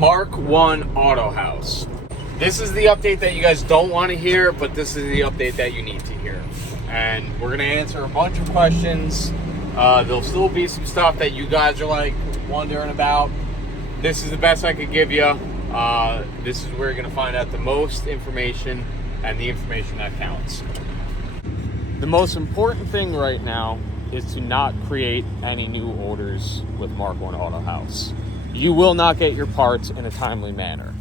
mk1 autohaus. This is the update that you guys don't want to hear, but this is the update that you need to hear. And we're going to answer a bunch of questions. There'll still be some stuff that you guys are like wondering about. This is the best I could give you. This is where you're going to find out the most information and the information that counts. The most important thing right now is to not create any new orders with mk1 autohaus. You will not get your parts in a timely manner.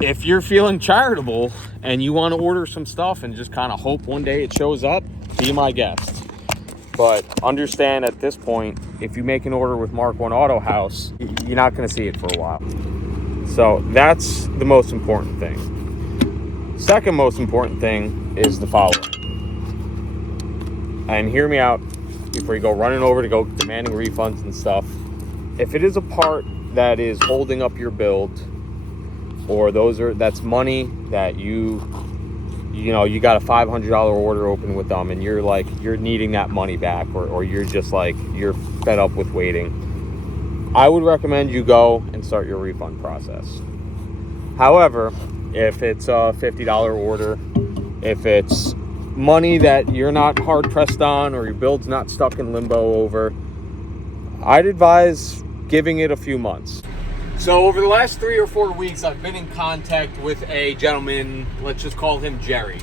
If you're feeling charitable and you want to order some stuff and just kind of hope one day it shows up, be my guest. But understand at this point, if you make an order with mk1 autohaus, you're not going to see it for a while. So that's the most important thing. Second most important thing is the following. And hear me out before you go running over to go demanding refunds and stuff. If it is a part that is holding up your build, or that's money that you got a $500 order open with them and you're needing that money back, or you're just like, you're fed up with waiting, I would recommend you go and start your refund process. However, if it's a $50 order, if it's money that you're not hard pressed on, or your build's not stuck in limbo over, I'd advise giving it a few months. So over the last 3 or 4 weeks, I've been in contact with a gentleman, let's just call him Jerry.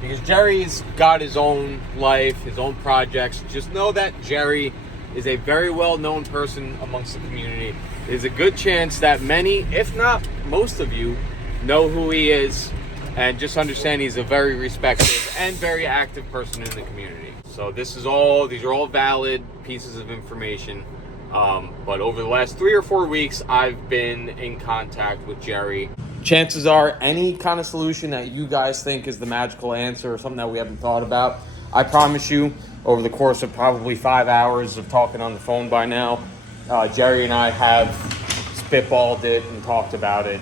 Because Jerry's got his own life, his own projects. Just know that Jerry is a very well-known person amongst the community. There's a good chance that many, if not most of you, know who he is. And just understand he's a very respected and very active person in the community. So these are all valid pieces of information. But over the last 3 or 4 weeks, I've been in contact with Jerry. Chances are any kind of solution that you guys think is the magical answer, or something that we haven't thought about, I promise you, over the course of probably 5 hours of talking on the phone by now, Jerry and I have spitballed it and talked about it.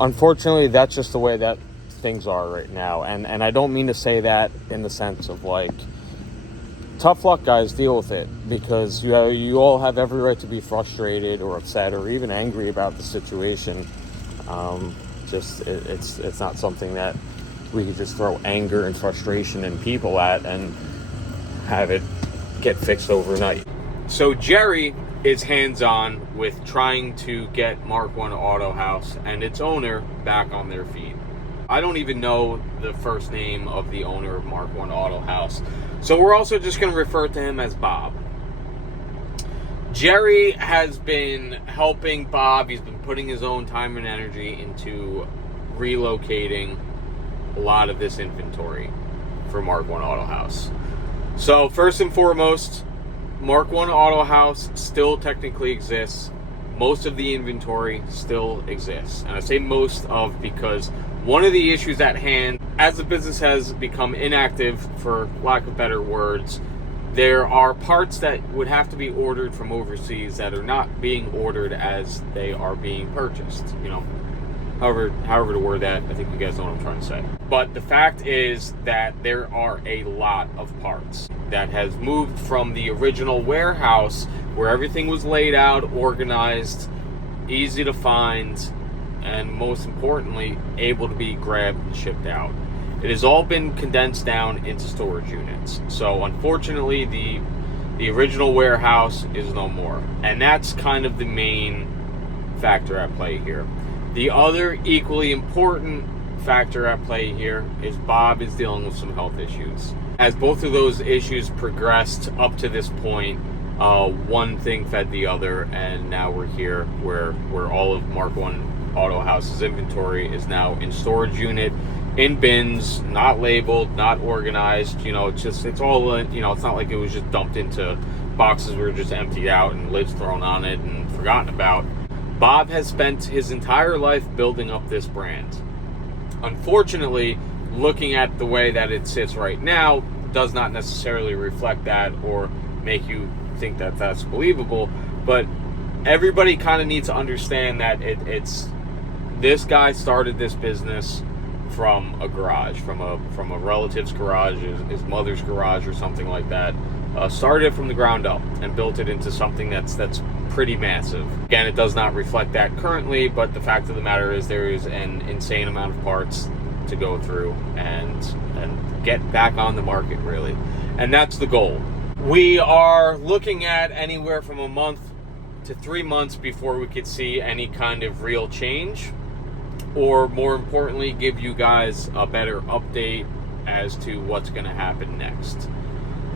Unfortunately, that's just the way that things are right now. And I don't mean to say that in the sense of like, tough luck, guys, deal with it, because you all have every right to be frustrated or upset or even angry about the situation. It's not something that we can just throw anger and frustration in people at and have it get fixed overnight. So Jerry is hands-on with trying to get mk1 autohaus and its owner back on their feet. I don't even know the first name of the owner of mk1 autohaus, so we're also just going to refer to him as Bob. Jerry has been helping Bob. He's been putting his own time and energy into relocating a lot of this inventory for mk1 autohaus. So first and foremost, mk1 autohaus still technically exists. Most of the inventory still exists. And I say most of because one of the issues at hand, as the business has become inactive, for lack of better words, there are parts that would have to be ordered from overseas that are not being ordered as they are being purchased. However to word that, I think you guys know what I'm trying to say. But the fact is that there are a lot of parts that has moved from the original warehouse where everything was laid out, organized, easy to find, and most importantly, able to be grabbed and shipped out. It has all been condensed down into storage units. So unfortunately, the original warehouse is no more. And that's kind of the main factor at play here. The other equally important factor at play here is Bob is dealing with some health issues. As both of those issues progressed up to this point, one thing fed the other, and now we're here where all of mk1 autohaus's inventory is now in storage unit, in bins, not labeled, not organized. It's all, it's not like it was just dumped into boxes that were just emptied out and lids thrown on it and forgotten about. Bob has spent his entire life building up this brand. Unfortunately, looking at the way that it sits right now does not necessarily reflect that or make you think that that's believable, but everybody kind of needs to understand that it's this guy started this business from a garage, from a relative's garage, his mother's garage or something like that. started it from the ground up and built it into something that's pretty massive. Again, it does not reflect that currently, but the fact of the matter is there is an insane amount of parts to go through and get back on the market, really. And that's the goal. We are looking at anywhere from a month to 3 months before we could see any kind of real change, or more importantly, give you guys a better update as to what's going to happen next.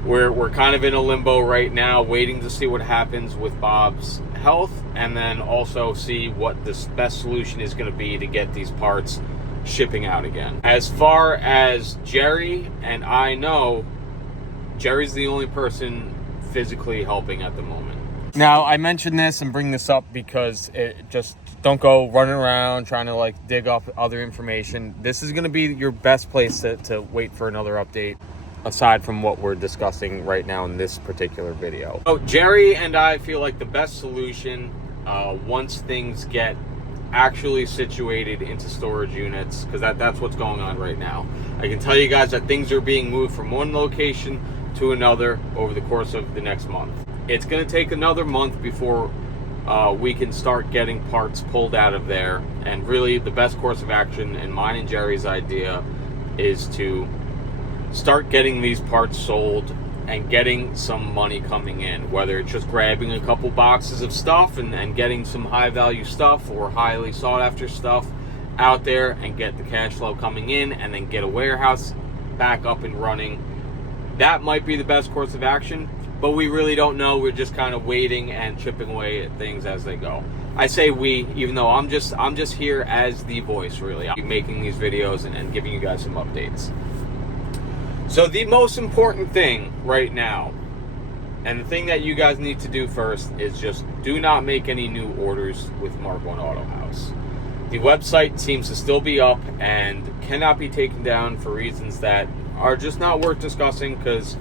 We're kind of in a limbo right now, waiting to see what happens with Bob's health, and then also see what the best solution is going to be to get these parts shipping out again. As far as Jerry and I know, Jerry's the only person physically helping at the moment. Now, I mention this and bring this up because it just don't go running around trying to like dig up other information. This is going to be your best place to wait for another update aside from what we're discussing right now in this particular video. So Jerry and I feel like the best solution, once things get actually situated into storage units, because that's what's going on right now. I can tell you guys that things are being moved from one location to another over the course of the next month. It's going to take another month before we can start getting parts pulled out of there. And really the best course of action, and mine and Jerry's idea, is to start getting these parts sold and getting some money coming in, whether it's just grabbing a couple boxes of stuff and getting some high value stuff or highly sought after stuff out there and get the cash flow coming in, and then get a warehouse back up and running. That might be the best course of action, but we really don't know. We're just kind of waiting and chipping away at things as they go. I say we, even though I'm just here as the voice, really. I'm making these videos and giving you guys some updates. So the most important thing right now, and the thing that you guys need to do first, is just do not make any new orders with Mark 1 Autohaus. The website seems to still be up and cannot be taken down for reasons that are just not worth discussing, because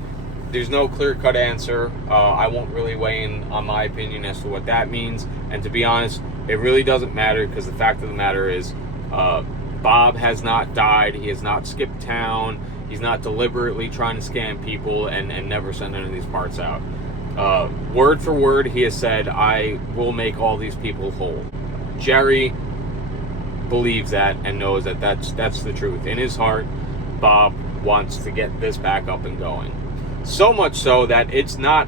there's no clear-cut answer. I won't really weigh in on my opinion as to what that means. And to be honest, it really doesn't matter, because the fact of the matter is Bob has not died. He has not skipped town. He's not deliberately trying to scam people and never send any of these parts out. Word for word, he has said, I will make all these people whole. Jerry believes that and knows that that's the truth. In his heart, Bob wants to get this back up and going. So much so that it's not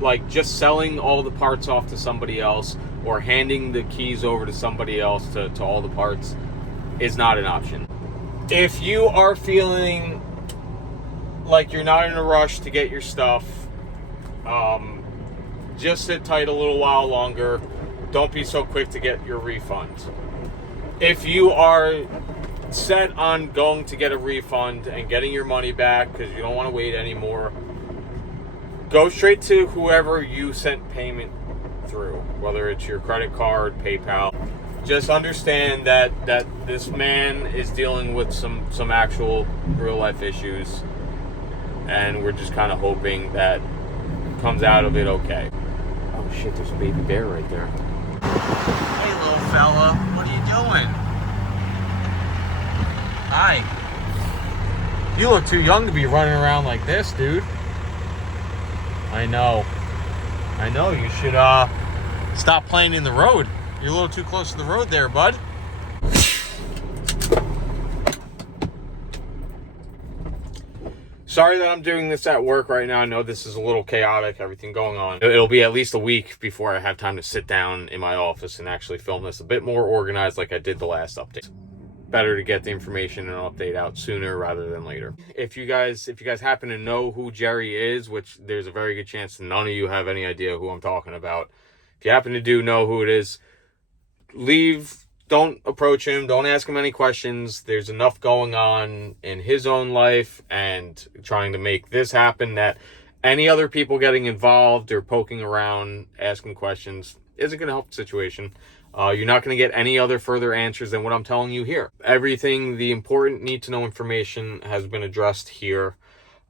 like just selling all the parts off to somebody else or handing the keys over to somebody else to all the parts is not an option. If you are feeling like you're not in a rush to get your stuff, just sit tight a little while longer. Don't be so quick to get your refund. If you are set on going to get a refund and getting your money back because you don't want to wait anymore, go straight to whoever you sent payment through, whether it's your credit card, PayPal. Just understand that this man is dealing with some actual real life issues, and we're just kind of hoping that comes out of it okay. Oh shit, there's a baby bear right there. Hey little fella, what are you doing? Hi. You look too young to be running around like this, dude. I know, you should stop playing in the road. You're a little too close to the road there, bud. Sorry that I'm doing this at work right now. I know this is a little chaotic, everything going on. It'll be at least a week before I have time to sit down in my office and actually film this a bit more organized like I did the last update. Better to get the information and update out sooner rather than later. If you guys happen to know who Jerry is, which there's a very good chance none of you have any idea who I'm talking about. If you happen to know who it is, don't approach him, don't ask him any questions. There's enough going on in his own life and trying to make this happen that any other people getting involved or poking around, asking questions, isn't going to help the situation. You're not going to get any other further answers than what I'm telling you here. Everything, the important need-to-know information has been addressed here.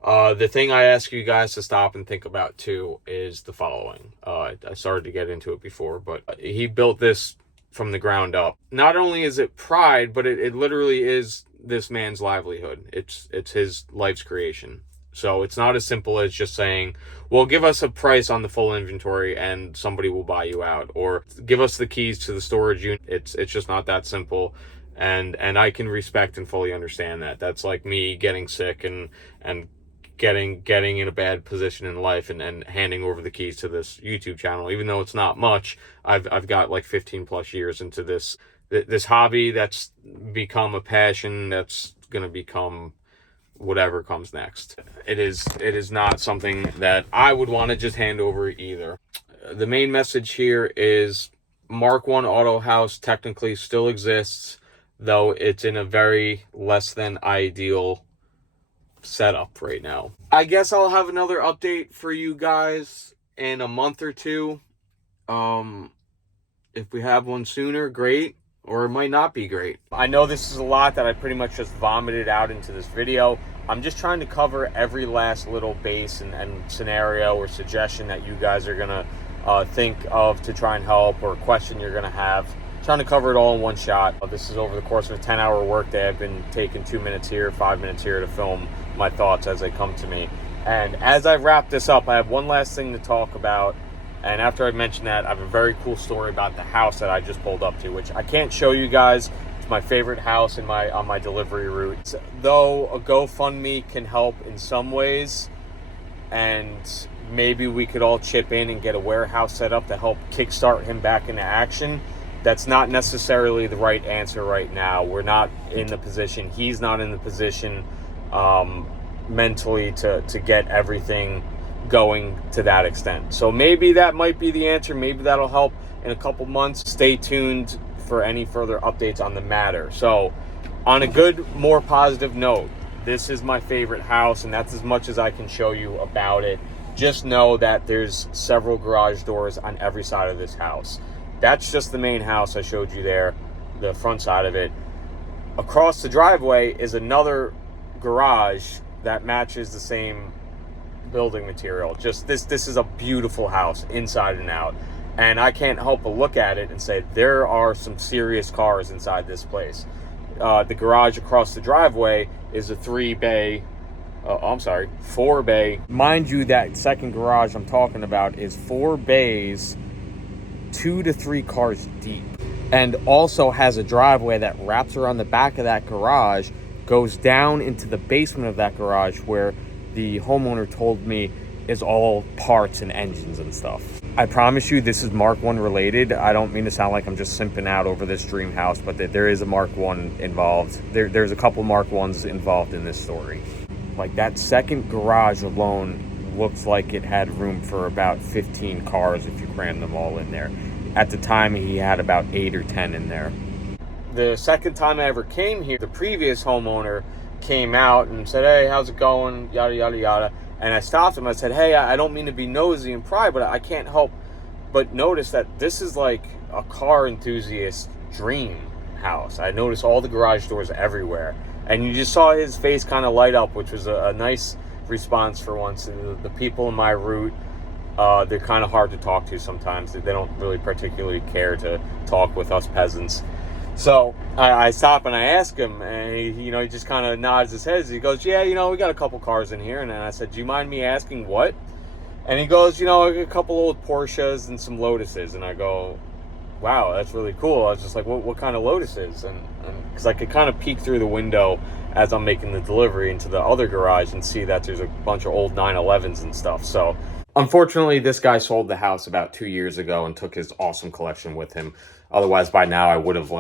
The thing I ask you guys to stop and think about, too, is the following. I started to get into it before, but he built this from the ground up. Not only is it pride, but it literally is this man's livelihood. It's his life's creation. So it's not as simple as just saying, well, give us a price on the full inventory and somebody will buy you out, or give us the keys to the storage unit. It's just not that simple. And I can respect and fully understand that. That's like me getting sick and getting in a bad position in life and handing over the keys to this YouTube channel. Even though it's not much, I've got like 15 plus years into this hobby that's become a passion that's going to become whatever comes next. It is not something that I would want to just hand over either. The main message here is Mark 1 Auto House technically still exists, though it's in a very less than ideal setup right now. I guess I'll have another update for you guys in a month or two. If we have one sooner, great, or it might not be great. I know this is a lot that I pretty much just vomited out into this video. I'm just trying to cover every last little base and scenario or suggestion that you guys are gonna think of to try and help, or question you're gonna have. Trying to cover it all in one shot. This is over the course of a 10-hour workday. I've been taking 2 minutes here, 5 minutes here to film my thoughts as they come to me. And as I wrap this up, I have one last thing to talk about. And after I mention that, I have a very cool story about the house that I just pulled up to, which I can't show you guys. It's my favorite house on my delivery route. Though a GoFundMe can help in some ways, and maybe we could all chip in and get a warehouse set up to help kickstart him back into action. That's not necessarily the right answer right now. We're not in the position, he's not in the position mentally to get everything going to that extent. So maybe that might be the answer. Maybe that'll help in a couple months. Stay tuned for any further updates on the matter. So on a good, more positive note, this is my favorite house, and that's as much as I can show you about it. Just know that there's several garage doors on every side of this house. That's just the main house I showed you there, the front side of it. Across the driveway is another garage that matches the same building material. Just this is a beautiful house inside and out. And I can't help but look at it and say there are some serious cars inside this place. The garage across the driveway is a 4-bay. Mind you, that second garage I'm talking about is 4 bays, 2 to 3 cars deep, and also has a driveway that wraps around the back of that garage, goes down into the basement of that garage where the homeowner told me is all parts and engines and stuff. I promise you this is Mark 1 related. I don't mean to sound like I'm just simping out over this dream house, but there is a Mark 1 involved. There's a couple Mark 1s involved in this story. Like, that second garage alone looks like it had room for about 15 cars if you cram them all in there. At the time, he had about 8 or 10 in there. The second time I ever came here, the previous homeowner came out and said, hey, how's it going, yada yada yada. And I stopped him. I said, hey, I don't mean to be nosy and pry, but I can't help but notice that this is like a car enthusiast dream house. I noticed all the garage doors everywhere, and you just saw his face kind of light up, which was a nice response for once. The people in my route, they're kind of hard to talk to sometimes. They don't really particularly care to talk with us peasants. So I stop and I ask him, and he just kind of nods his head. He goes, yeah, we got a couple cars in here. And then I said, do you mind me asking what? And he goes, a couple old Porsches and some Lotuses. And I go, wow, that's really cool. I was just like, what kind of Lotuses? And because I could kind of peek through the window as I'm making the delivery into the other garage and see that there's a bunch of old 911s and stuff. So unfortunately, this guy sold the house about 2 years ago and took his awesome collection with him. Otherwise, by now, I would have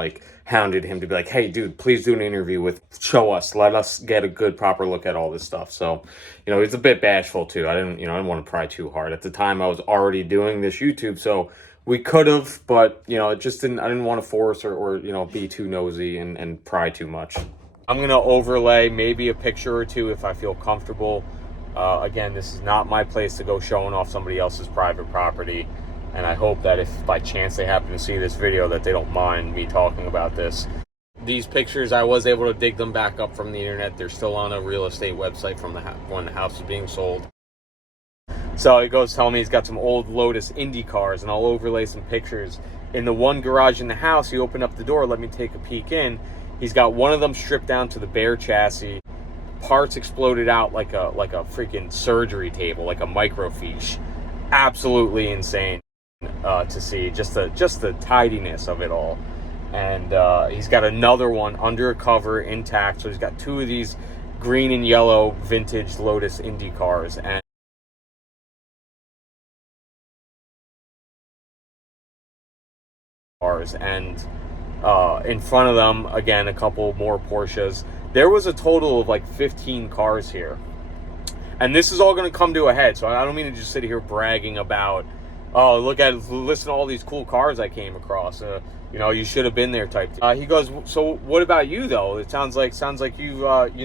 hounded him to be like, hey, dude, please do an interview let us get a good, proper look at all this stuff. So, he's a bit bashful too. I didn't want to pry too hard. At the time, I was already doing this YouTube, so we could have, but, I didn't want to force or be too nosy and pry too much. I'm going to overlay maybe a picture or two if I feel comfortable. Again, this is not my place to go showing off somebody else's private property. And I hope that if by chance they happen to see this video, that they don't mind me talking about this. These pictures, I was able to dig them back up from the internet. They're still on a real estate website from when the house was being sold. So he goes telling me he's got some old Lotus Indy cars, and I'll overlay some pictures. In the one garage in the house, he opened up the door, let me take a peek in. He's got one of them stripped down to the bare chassis. parts exploded out like a freaking surgery table, like a microfiche. Absolutely insane to see, just the tidiness of it all. And he's got another one under a cover intact. So he's got two of these green and yellow vintage Lotus Indy cars, and in front of them, again, a couple more Porsches. There was a total of like 15 cars here. And this is all going to come to a head. So I don't mean to just sit here bragging about, oh, listen to all these cool cars I came across. You should have been there type. He goes, so what about you though? It sounds like you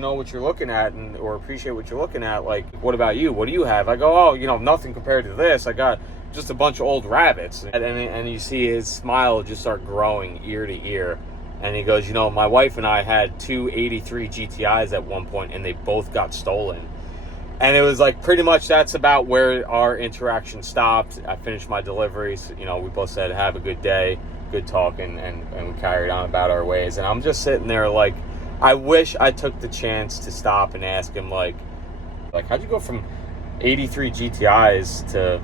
know what you're looking at, or appreciate what you're looking at. Like, what about you? What do you have? I go, oh, nothing compared to this. I got just a bunch of old rabbits. And you see his smile just start growing ear to ear. And he goes, my wife and I had two 83 GTIs at one point, and they both got stolen. And it was like, pretty much that's about where our interaction stopped. I finished my deliveries. We both said, have a good day, good talk, and we carried on about our ways. And I'm just sitting there like, I wish I took the chance to stop and ask him, like how'd you go from 83 GTIs to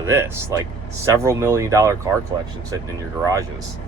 this? Like, several $1 million car collection sitting in your garages.